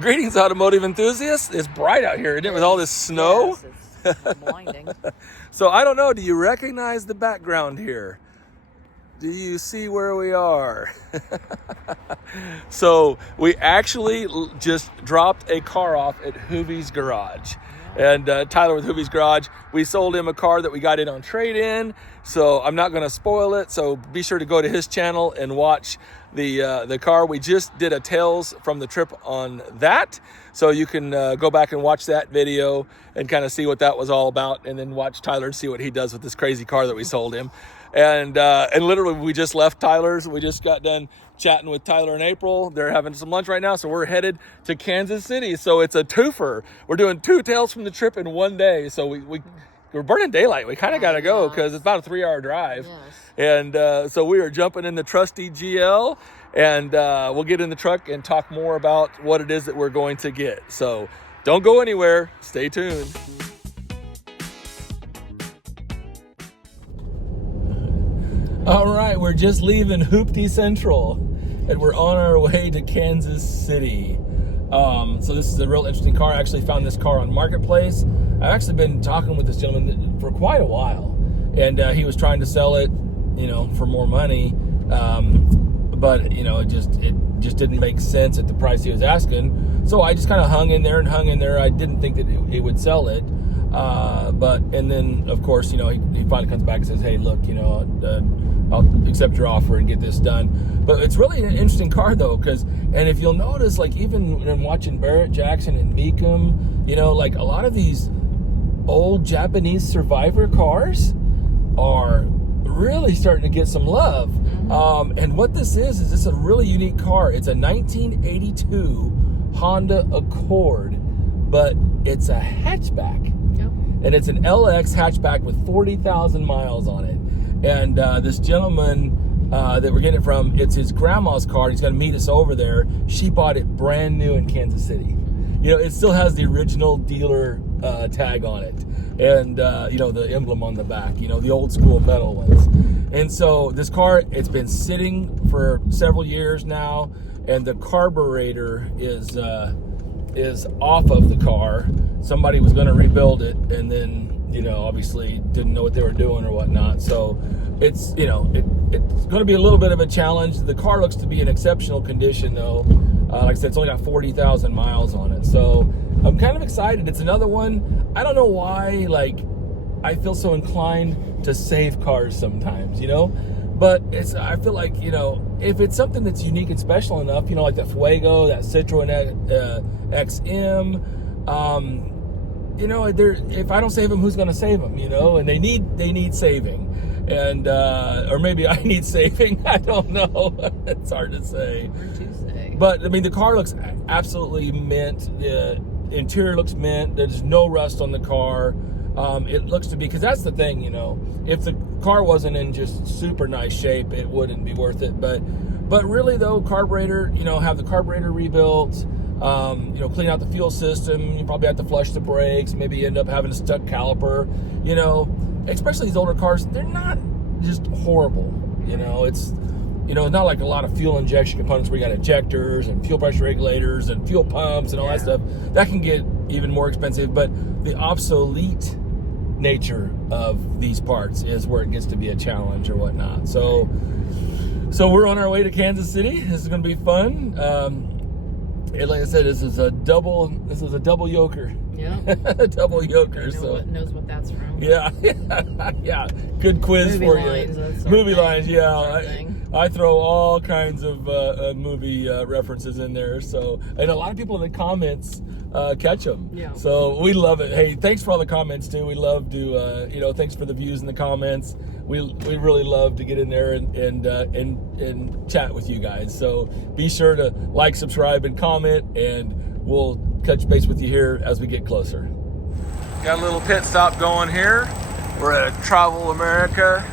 Greetings, automotive enthusiasts. It's bright out here, isn't it, with all this snow? Yes, it's blinding. So I don't know, do you recognize the background here? Do you see where we are? So we actually just dropped a car off at Hoovie's Garage. And Tyler with Hoovie's Garage, we sold him a car that we got in on trade-in. So I'm not going to spoil it. So be sure to go to his channel and watch the car. We just did a Tales from the trip on that. So you can go back and watch that video and kind of see what that was all about. And then watch Tyler and see what he does with this crazy car that we sold him. And literally we just left Tyler's. We just got done chatting with Tyler and April. They're having some lunch right now. So we're headed to Kansas City. So it's a twofer. We're doing 2 Tales from the trip in one day. So we're burning daylight. We kind of got to go because it's about a 3-hour drive. Yes. And so we are jumping in the trusty GL, and we'll get in the truck and talk more about what it is that we're going to get. So don't go anywhere. Stay tuned. All right, we're just leaving Hoopty Central, and we're on our way to Kansas City. So this is a real interesting car. I actually found this car on Marketplace. I've actually been talking with this gentleman for quite a while, and he was trying to sell it, for more money, but it just didn't make sense at the price he was asking. So I just kind of hung in there. I didn't think that he would sell it, and then of course, he finally comes back and says, "Hey, look, I'll accept your offer and get this done." But it's really an interesting car though, and if you'll notice, like even when watching Barrett Jackson and Meekum, like a lot of these old Japanese survivor cars are really starting to get some love. And what this is a really unique car. It's a 1982 Honda Accord, but it's a hatchback. Yep. And it's an LX hatchback with 40,000 miles on it. And this gentleman that we're getting it from, it's his grandma's car. He's going to meet us over there. She bought it brand new in Kansas City. It still has the original dealer tag on it. And, the emblem on the back, the old school metal ones. And so this car, it's been sitting for several years now. And the carburetor is off of the car. Somebody was going to rebuild it, and then obviously didn't know what they were doing or whatnot. So it's it's going to be a little bit of a challenge. The car looks to be in exceptional condition though. Like I said, it's only got 40,000 miles on it. So I'm kind of excited. It's another one. I don't know why, I feel so inclined to save cars sometimes, but I feel like, if it's something that's unique and special enough, like the Fuego, that Citroen XM, if I don't save them, who's going to save them, and they need saving. And, or maybe I need saving. I don't know. It's hard to say. But the car looks absolutely mint. The interior looks mint. There's no rust on the car. It looks to be, because that's the thing, if the car wasn't in just super nice shape, it wouldn't be worth it. But really though, carburetor, have the carburetor rebuilt, clean out the fuel system. You probably have to flush the brakes, maybe end up having a stuck caliper, especially these older cars, they're not just horrible. It's not like a lot of fuel injection components where you got injectors and fuel pressure regulators and fuel pumps and all that stuff. That can get even more expensive, but the obsolete nature of these parts is where it gets to be a challenge or whatnot. So we're on our way to Kansas City. This is going to be fun. And like I said, this is a double yoker. Yeah. Double yoker. Knows what that's from. Yeah. Yeah. Good quiz for you. Movie lines. Yeah. I throw all kinds of movie references in there. So, and a lot of people in the comments catch them. Yeah. So we love it. Hey, thanks for all the comments too. We love to, thanks for the views in the comments. We really love to get in there and chat with you guys. So be sure to like, subscribe, and comment, and we'll touch base with you here as we get closer. Got a little pit stop going here. We're at Travel America.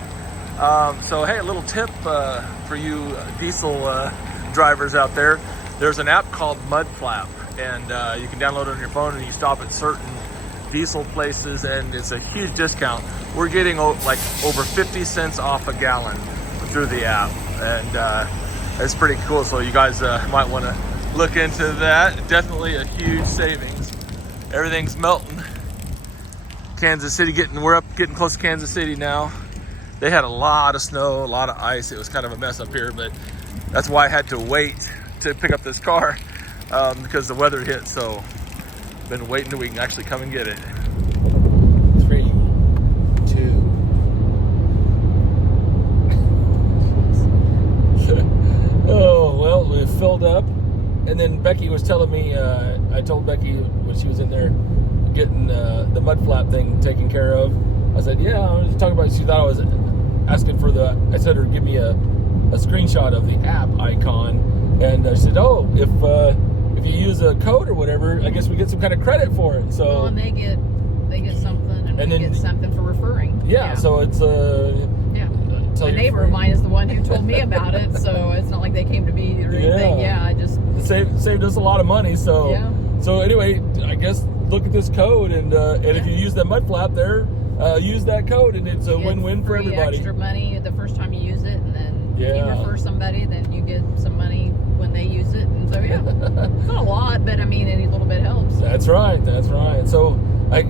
So hey, a little tip for you diesel drivers out there. There's an app called Mudflap, and you can download it on your phone, and you stop at certain diesel places, and it's a huge discount. We're getting like over 50 cents off a gallon through the app, and it's pretty cool. So you guys might want to look into that. Definitely a huge savings. Everything's melting. Kansas City we're getting close to Kansas City now. They had a lot of snow, a lot of ice. It was kind of a mess up here, but that's why I had to wait to pick up this car because the weather hit. So been waiting till we can actually come and get it. 3, 2. Oh, well, we filled up. And then Becky was telling me, I told Becky when she was in there getting the mud flap thing taken care of. I said, yeah, I was talking about, she thought I was asking for I said her, give me a screenshot of the app icon. And I said, oh, if you use a code or whatever, I guess we get some kind of credit for it. So well, and they get something, and we get something for referring. Yeah, so it's yeah. A neighbor of mine is the one who told me about it, so it's not like they came to me or anything. Yeah, I just saved us a lot of money. So yeah. So anyway, I guess look at this code, and if you use that mud flap there, use that code, and it's a win-win for everybody. Extra money the first time you use it, and then if you refer somebody, then you get some money when they use it. And so yeah, it's not a lot, but I mean, any little bit helps. That's right. So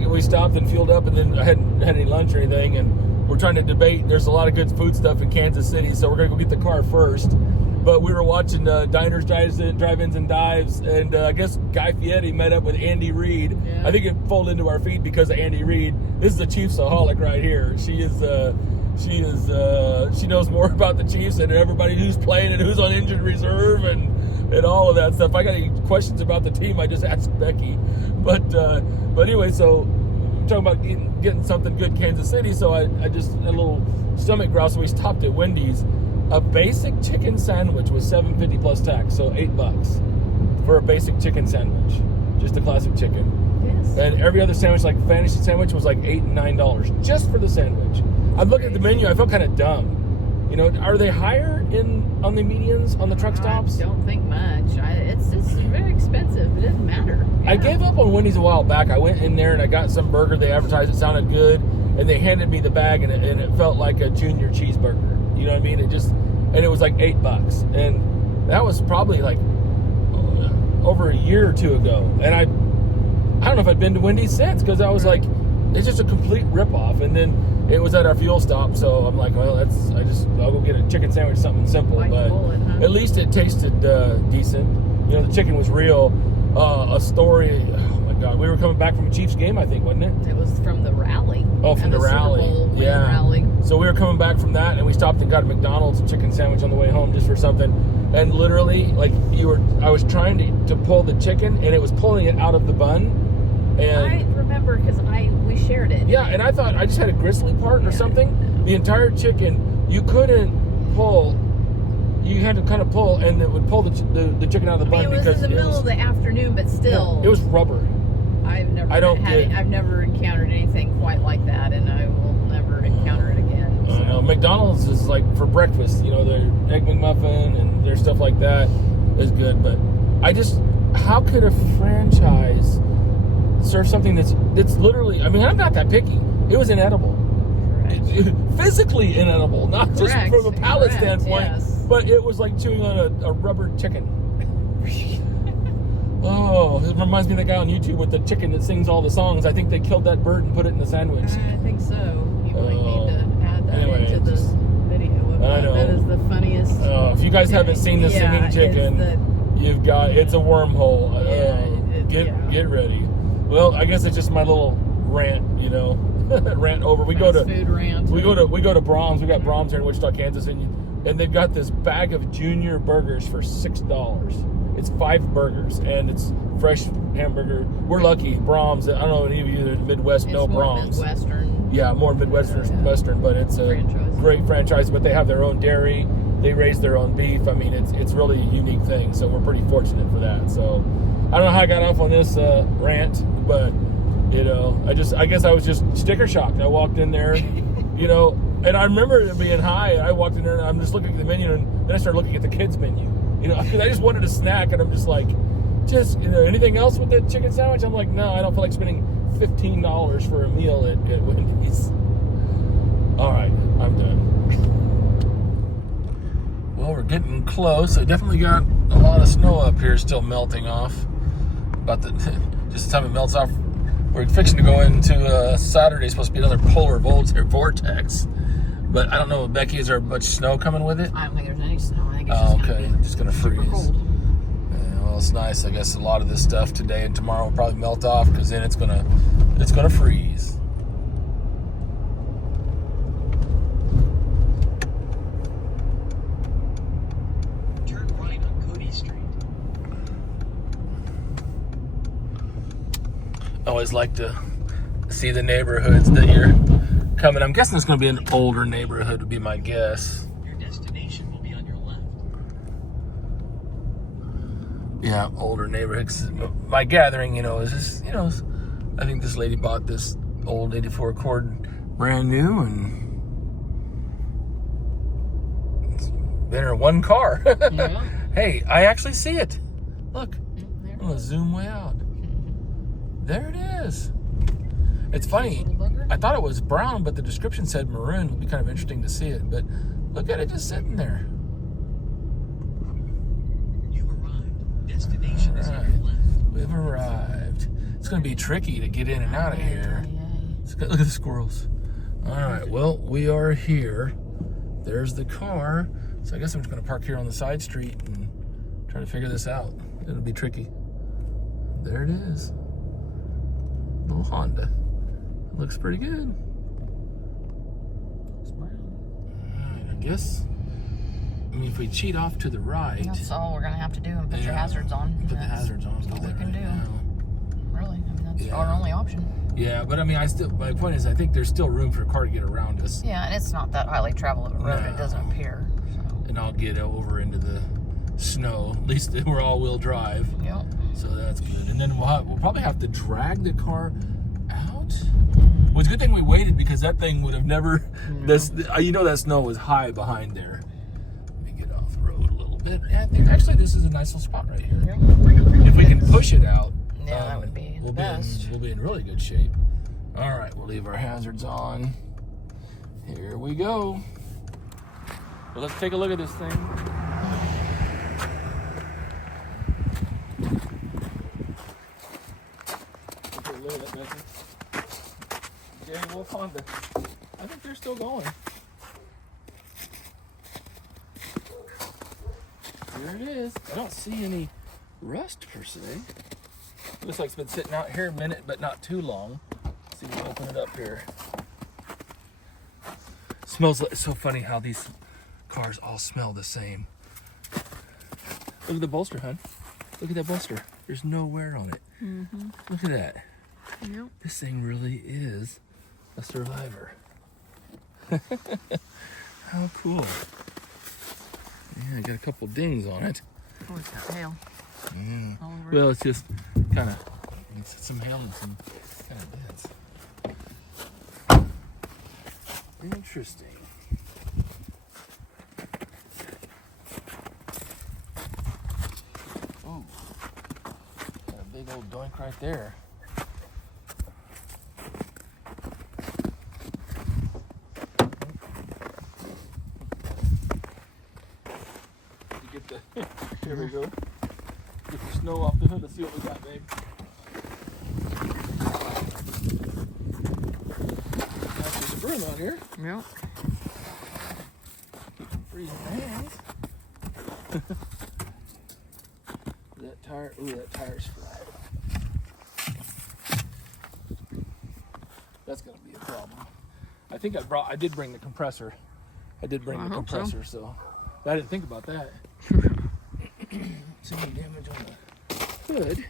we stopped and fueled up, and then I hadn't had any lunch or anything, and we're trying to debate. There's a lot of good food stuff in Kansas City, so we're gonna go get the car first. But we were watching Diners, Drive-Ins, and Dives, and I guess Guy Fieri met up with Andy Reid. Yeah. I think it folded into our feed because of Andy Reid. This is a Chiefs-aholic right here. She knows more about the Chiefs and everybody who's playing and who's on injured reserve and all of that stuff. If I got any questions about the team, I just asked Becky. But anyway, so we're talking about getting something good in Kansas City. So I just had a little stomach growl. So we stopped at Wendy's. A basic chicken sandwich was $7.50 plus tax, so $8 for a basic chicken sandwich, just a classic chicken. Yes. And every other sandwich, like fantasy sandwich, was like $8 and $9 just for the sandwich. I'm looking at the menu, I felt kind of dumb. You know, are they higher on the medians on the truck stops? I don't think much. It's very expensive. It doesn't matter. Yeah. I gave up on Wendy's a while back. I went in there and I got some burger. They advertised it sounded good, and they handed me the bag, and it felt like a junior cheeseburger. You know what I mean? And it was like $8, and that was probably like over a year or two ago. And I don't know if I'd been to Wendy's since, because I was like, it's just a complete ripoff. And then it was at our fuel stop, so I'm like, well, I'll go get a chicken sandwich, something simple. But at least it tasted decent. You know, the chicken was real. A story. Oh my God, we were coming back from a Chiefs game, I think, wasn't it? It was from the rally. Oh, from the rally. Super Bowl rally. So we were coming back from that, and we stopped and got a McDonald's chicken sandwich on the way home just for something. And literally, like I was trying to pull the chicken, and it was pulling it out of the bun. And I remember because we shared it. Yeah, and I thought I just had a gristly part or something. The entire chicken, you couldn't pull. You had to kind of pull, and it would pull the chicken out of the bun. It was in the middle of the afternoon, but still. Yeah, it was rubber. I've never encountered anything quite like that, and I will never encounter it again. So. I know. McDonald's is like for breakfast, you know, their Egg McMuffin and their stuff like that is good. But how could a franchise serve something that's just I'm not that picky. It was inedible. Physically inedible, not just from a palate standpoint, but it was like chewing on a rubber chicken. Oh, it reminds me of the guy on YouTube with the chicken that sings all the songs. I think they killed that bird and put it in the sandwich. I think so. You might need to add that into the video of that. That is the funniest. If you guys haven't seen the singing chicken, it's a wormhole. Get ready. Well, I guess it's just my little rant, you know. Rant over. We go to Brahms. We got Brahms here in Wichita, Kansas, and they've got this bag of junior burgers for $6. It's 5 burgers, and it's fresh hamburger. We're lucky. Brahms. I don't know any of you in the Midwest know Brahms. Midwestern. Yeah, more Midwestern, Western, but it's a great franchise. But they have their own dairy. They raise their own beef. I mean, it's really a unique thing. So we're pretty fortunate for that. So I don't know how I got off on this rant, but. You know, I guess I was just sticker shocked. I walked in there, you know, and I remember it being high. I walked in there and I'm just looking at the menu, and then I started looking at the kids' menu. You know, because I just wanted a snack, and I'm just like, anything else with the chicken sandwich? I'm like, no, I don't feel like spending $15 for a meal at Wendy's. All right, I'm done. Well, we're getting close. I definitely got a lot of snow up here still melting off. Just the time it melts off, we're fixing to go into Saturday. Supposed to be another polar vortex. But I don't know, Becky, is there much snow coming with it? I don't think there's any snow. I think it's just gonna freeze. Super cold. Yeah, well, it's nice. I guess a lot of this stuff today and tomorrow will probably melt off because then it's gonna freeze. Turn right on Cody Street. I always like to see the neighborhoods that you're coming. I'm guessing it's going to be an older neighborhood, would be my guess. Your destination will be on your left. Yeah, older neighborhoods. My gathering, is just, I think this lady bought this old 84 Accord brand new, and it's been her one car. Yeah. Hey, I actually see it. Look, There I'm going to zoom way out. There it is. It's funny. Little bugger. I thought it was brown, but the description said maroon. It'd be kind of interesting to see it. But look at it just sitting there. You arrived. Destination is on Alright. your left. We've arrived. It's going to be tricky to get in and out of here. Look at the squirrels. All right. Well, we are here. There's the car. So I guess I'm just going to park here on the side street and try to figure this out. It'll be tricky. There it is. Little Honda. Looks pretty good. It's brown. Alright, I guess. If we cheat off to the right. That's all we're gonna have to do and put your Yeah. hazards on. Put the That's hazards on. all Do we that can right do. now. Really, that's Yeah. our only option. Yeah, but my point is, I think there's still room for a car to get around us. Yeah, and it's not that highly traveled of a road. No. It doesn't appear. So. And I'll get over into the snow. At least we're all-wheel drive. Yep. So that's good. And then we'll probably have to drag the car out. Well, it's a good thing we waited because that thing would have never. That snow was high behind there. Let me get off the road a little bit. Yeah, I think actually this is a nice little spot right here. Yep. If we can push it out, Yeah, that would be the we'll best. we'll be in really good shape. All right, we'll leave our hazards on. Here we go. Well, let's take a look at this thing. Okay, look at that, Becky. J. Wolf Honda. I think they're still going. There it is. I don't see any rust per se. Looks like it's been sitting out here a minute, but not too long. Let's see if we can open it up here. Smells like, it's so funny how these cars all smell the same. Look at the bolster, hon. Look at that bolster. There's no wear on it. Mm-hmm. Look at that. Yep. This thing really is a survivor. How cool. Yeah, I got a couple dings on it. Oh, it's got hail. Yeah. All over. Well, it's just kind of some hail and some kind of beds. Interesting. Oh, got a big old doink right there. Here we go. Get the snow off the hood. Let's see what we got, babe. There's a broom out here. Yep. Keep from freezing my hands. That tire's flat. That's gonna be a problem. I think I did bring the compressor. I did bring the compressor, so but I didn't think about that. See any damage on the hood.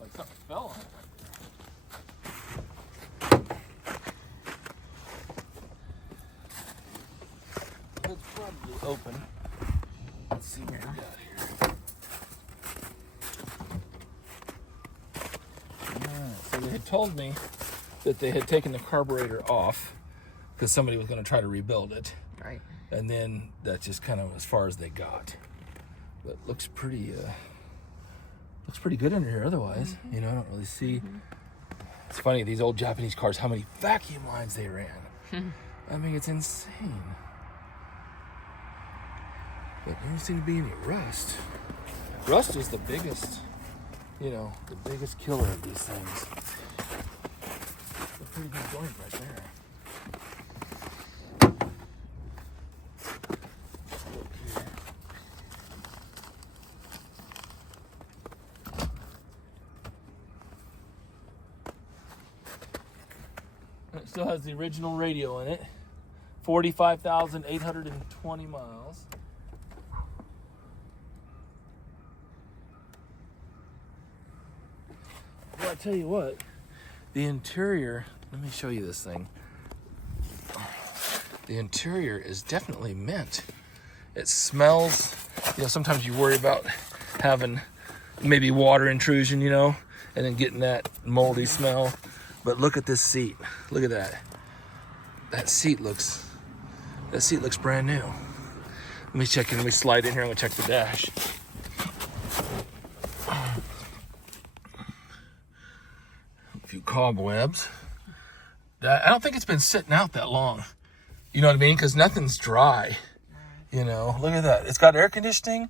Like something fell on it. Hood's probably open. Let's see what we got here. Alright, so they had told me that they had taken the carburetor off because somebody was going to try to rebuild it. Right. And then that's just kind of as far as they got. But looks pretty good under here otherwise. I don't really see. It's funny, these old Japanese cars, how many vacuum lines they ran. I mean, it's insane. But there don't seem to be any rust. Rust is the biggest, the biggest killer of these things. It's a pretty good joint right there. Look here. It still has the original radio in it. 45,820 miles. Well, I tell you what, the interior, let me show you this thing. The interior is definitely mint. It smells, sometimes you worry about having maybe water intrusion, and then getting that moldy smell. But look at this seat. Look at that. That seat looks brand new. Let me check in. Let me slide in here. I'm gonna check the dash. A few cobwebs. I don't think it's been sitting out that long. You know what I mean? Because nothing's dry. Look at that. It's got air conditioning.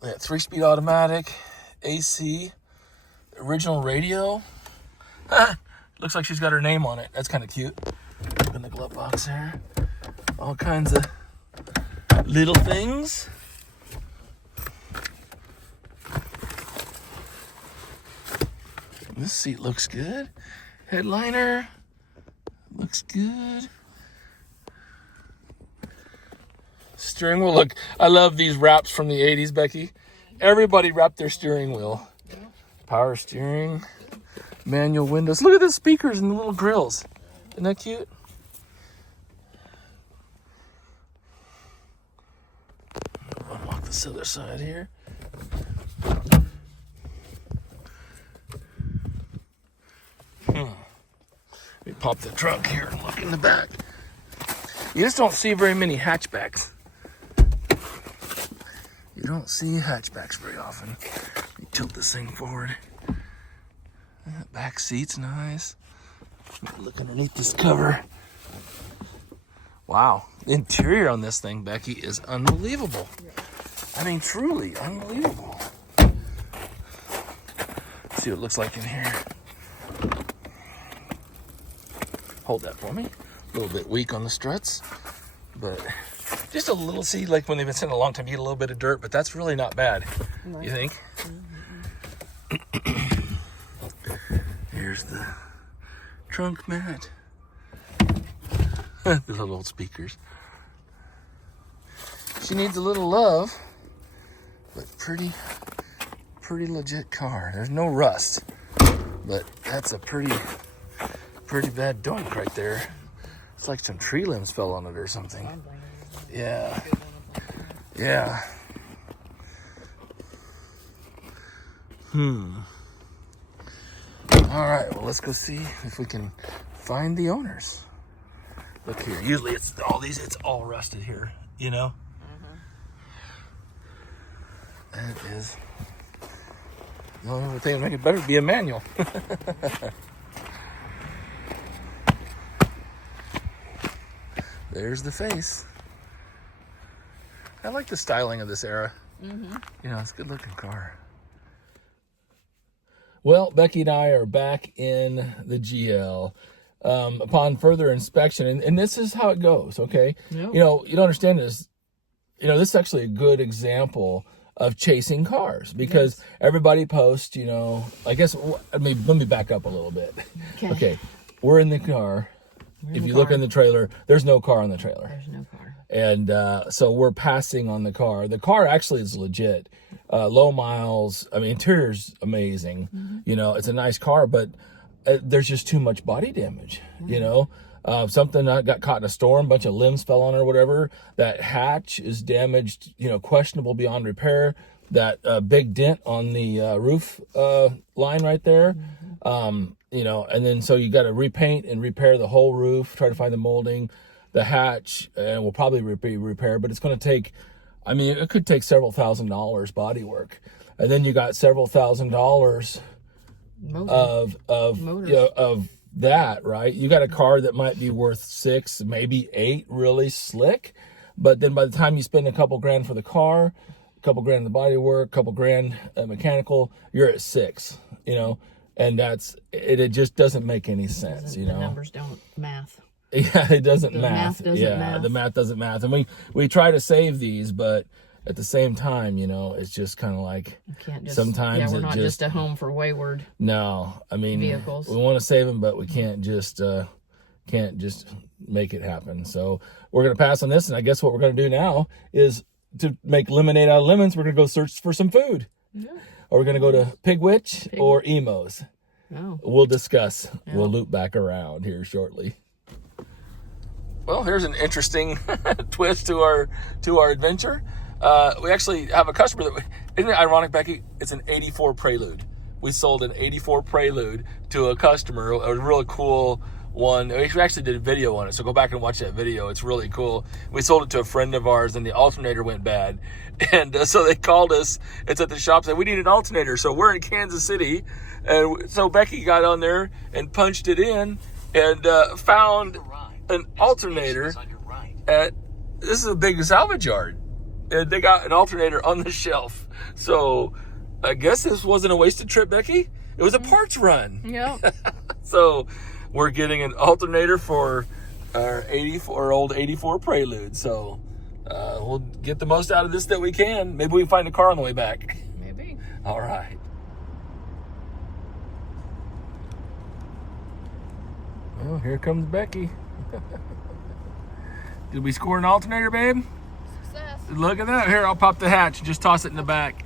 3-speed automatic, AC, original radio. Looks like she's got her name on it. That's kind of cute. Open the glove box there. All kinds of little things. This seat looks good. Headliner looks good. Steering wheel. Look, I love these wraps from the 80s, Becky. Everybody wrapped their steering wheel. Power steering. Manual windows. Look at the speakers and the little grills. Isn't that cute? Unlock this other side here. Let me pop the trunk here and look in the back. You just don't see very many hatchbacks. You don't see hatchbacks very often. Let me tilt this thing forward. That back seat's nice. Look underneath this cover. Wow. The interior on this thing, Becky, is unbelievable. I mean, truly unbelievable. Let's see what it looks like in here. Hold that for me. A little bit weak on the struts, but just a little, see, like when they've been sitting a long time, you get a little bit of dirt, but that's really not bad. You think? Here's the trunk mat. The little old speakers. She needs a little love, but pretty legit car. There's no rust, but that's a pretty bad doink right there. It's like some tree limbs fell on it or something. Yeah. Yeah. All right, well, let's go see if we can find the owners. Look here. Usually it's all rusted here, That is the only thing that make it better be a manual. There's the face. I like the styling of this era. It's a good looking car. Well, Becky and I are back in the GL. Upon further inspection, and this is how it goes, okay? Yep. You don't understand this. This is actually a good example of chasing cars because everybody posts, I guess, let me back up a little bit. Okay. We're in the car. If you look in the trailer, there's no car on the trailer. There's no car. And so we're passing on the car. The car actually is legit. Low miles. I mean, interior's amazing. It's a nice car, but there's just too much body damage, something that got caught in a storm, bunch of limbs fell on her or whatever. That hatch is damaged, questionable beyond repair. That big dent on the roof line right there. And then so you got to repaint and repair the whole roof, try to find the molding, the hatch, and will probably be repaired, but it's going to take, it could take several $1,000s body work. And then you got several $1,000s of that, right? You got a car that might be worth 6, maybe 8, really slick, but then by the time you spend a couple grand for the car, a couple grand in the body work, a couple grand mechanical, you're at 6, you know, and that's it. It just doesn't make any sense, you know. The numbers don't math. Yeah, it doesn't The math. math doesn't Yeah, math. the math doesn't math, and we try to save these, but at the same time, you know, it's just kind of like You can't just, sometimes we're it not just a home for wayward. No, I mean, vehicles. we want to save them, but we can't just make it happen. So we're gonna pass on this, and I guess what we're gonna do now is to make lemonade out of lemons. We're gonna go search for some food. Yeah. Or we're gonna go to Pigwitch or Emo's. Oh. We'll discuss. Yeah. We'll loop back around here shortly. Well, here's an interesting twist to our adventure. We actually have a customer that, isn't it ironic, Becky? It's an 84 Prelude. We sold an 84 Prelude to a customer, a really cool one. We actually did a video on it, so go back and watch that video. It's really cool. We sold it to a friend of ours, and the alternator went bad. And so they called us. It's at the shop, said, we need an alternator. So we're in Kansas City. And so Becky got on there and punched it in and found an alternator at, this is a big salvage yard. And they got an alternator on the shelf. So I guess this wasn't a wasted trip, Becky. It was a parts run. Yeah. So we're getting an alternator for our old 84 Prelude. So we'll get the most out of this that we can. Maybe we can find a car on the way back. Maybe. All right. Well, here comes Becky. Did we score an alternator, babe? Success. Look at that. Here, I'll pop the hatch and just toss it in the back.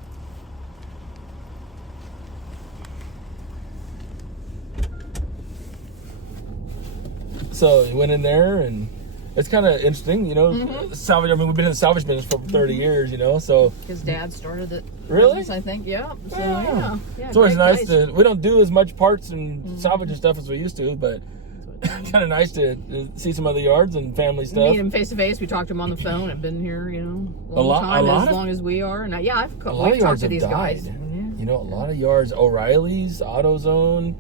So you went in there, and it's kind of interesting, you know. Salvage. I mean, we've been in the salvage business for 30 years, you know. So His dad started it. Really? I think. Yeah. So Yeah. yeah. it's always great nice place. to. We don't do as much parts and salvage and stuff as we used to, but kind of nice to see some other yards and family stuff. Meet him face to face. We talked to him on the phone. I've been here, you know, A lot- time, a lot as of- long as we are. And yeah, I've A lot of we've talked yards to have these died. guys. Yeah. You know, a lot of yards. O'Reilly's, AutoZone,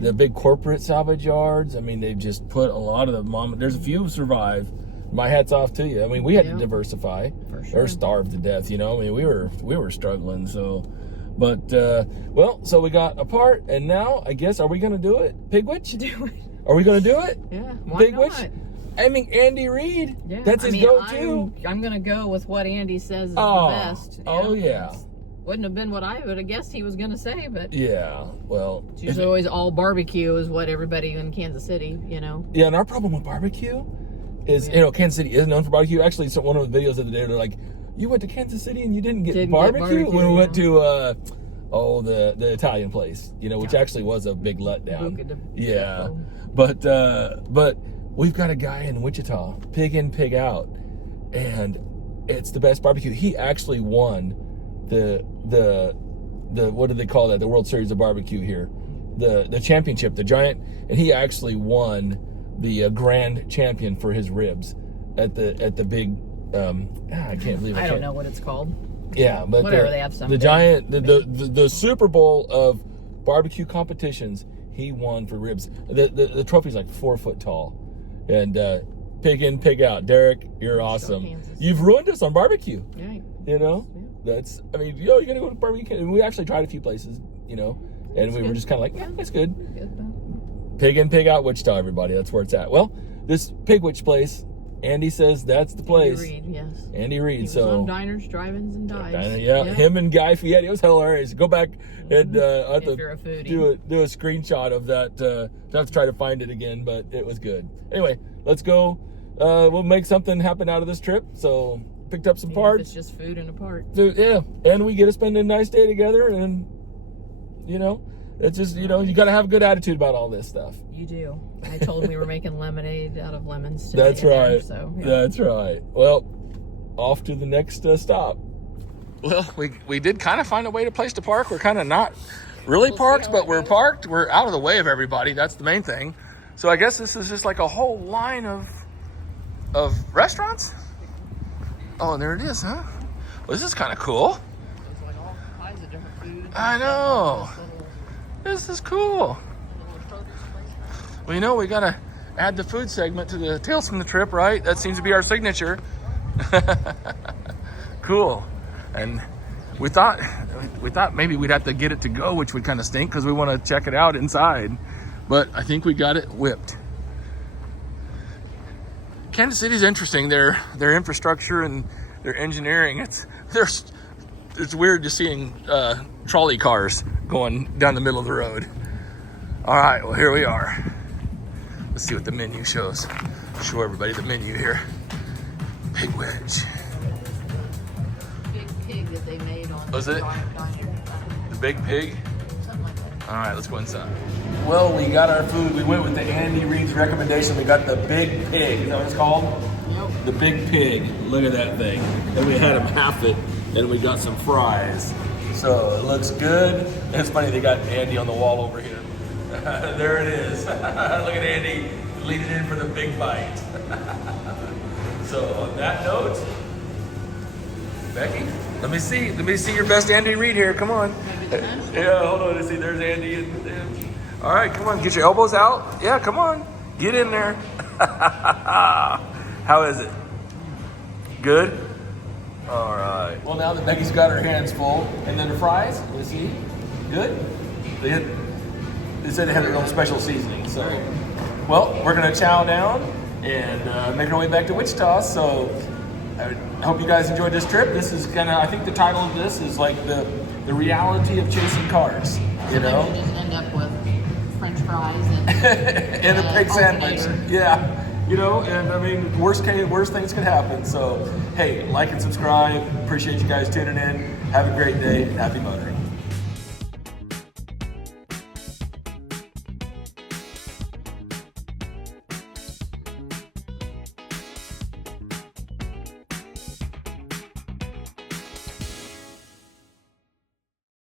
the big corporate salvage yards. I mean, they've just put a lot of them. There's a few who survived. My hat's off to you. I mean, we had to Yeah. diversify. For sure. Or starved to death. You know, I mean, we were struggling. So, but well, so we got a part, and now I guess are we gonna do it? Pigwitch? Do it. Are we gonna do it? Yeah. Why Pigwitch? not? I mean, Andy Reid. Yeah. That's his go-to. I'm gonna go with what Andy says is Oh. the best. Oh, yeah. Wouldn't have been what I would have guessed he was gonna say, but Yeah. Well, it's usually always all barbecue is what everybody in Kansas City, you know. yeah, and our problem with barbecue is, Yeah. you know, Kansas City is known for barbecue. Actually, so one of the videos of the day, they're like, you went to Kansas City and you didn't get Didn't get barbecue? barbecue, When we went yeah. to, the Italian place, you know, which actually was a big letdown. Buca di Yeah. Beppo. But we've got a guy in Wichita, Pig In, Pig Out, and it's the best barbecue. He actually won the what do they call that? The World Series of Barbecue here. The championship, the giant, and he actually won the grand champion for his ribs at the big I can't believe I don't know what it's called. Yeah, but Whatever, they have some the big- giant the Super Bowl of barbecue competitions, he won for ribs. The trophy's like 4 foot tall. And Pig In, Pig Out. Derek, you're awesome. Kansas. You've ruined us on barbecue. Yeah. You know? That's, I mean, you gotta go to barbecue. And we actually tried a few places, you know, and we were just kind of like, yeah, that's good. Good though. Pig In, Pig Out, Wichita, everybody. That's where it's at. Well, this Pigwitch place, Andy says that's the place. Andy Reid, yes. Andy Reid. He was so on Diners, Drive-ins, and Dives. yeah, him and Guy Fieri. It was hilarious. Go back and I have If you're a to foodie. do a screenshot of that. I have to try to find it again, but it was good. Anyway, let's go. We'll make something happen out of this trip. So picked up some Even if parts. it's just food and a part. Dude, yeah, and we get to spend a nice day together, and you know, it's just, you know, you got to have a good attitude about all this stuff. You do. I told him we were making lemonade out of lemons today. That's right. So, yeah. That's right. Well, off to the next stop. Well, we did kind of find a way to place to park. We're kind of not really parked, but we're parked. We're out of the way of everybody. That's the main thing. So I guess this is just like a whole line of restaurants. Oh, and there it is, huh? Well, this is kind of cool. There's like all kinds of different food. I know. This is cool. Well, you know, we got to add the food segment to the Tales from the Trip, right? That seems to be our signature. Cool. And we thought maybe we'd have to get it to go, which would kind of stink because we want to check it out inside. But I think we got it whipped. Kansas City's interesting. Their infrastructure and their engineering. It's weird just seeing trolley cars going down the middle of the road. All right, well, here we are. Let's see what the menu shows. Show everybody the menu here. Pig wedge. Big pig that they made on Was it? The big pig? Something like that. All right, let's go inside. Well, we got our food. We went with the Andy Reid's recommendation. We got the big pig. Is that what it's called? Yep. The big pig. Look at that thing. And we had him half it. And we got some fries. So it looks good. And it's funny, they got Andy on the wall over here. There it is. Look at Andy leaning in for the big bite. So on that note, Becky, let me see your best Andy Reid here. Come on. Yeah, hold on. Let's see. There's Andy. And all right, come on. Get your elbows out. Yeah, come on. Get in there. How is it? Good? All right. Well, now that Becky's got her hands full, and then the fries, let's see. Good? They said they had their own special seasoning. So, well, we're going to chow down and make our way back to Wichita. So, I hope you guys enjoyed this trip. This is kind of, I think the title of this is like the reality of chasing cars, you know? You just end up with French fries and and a pig sandwich. Yeah. You know, and I mean, worst things can happen. So, hey, like and subscribe. Appreciate you guys tuning in. Have a great day. Happy motoring.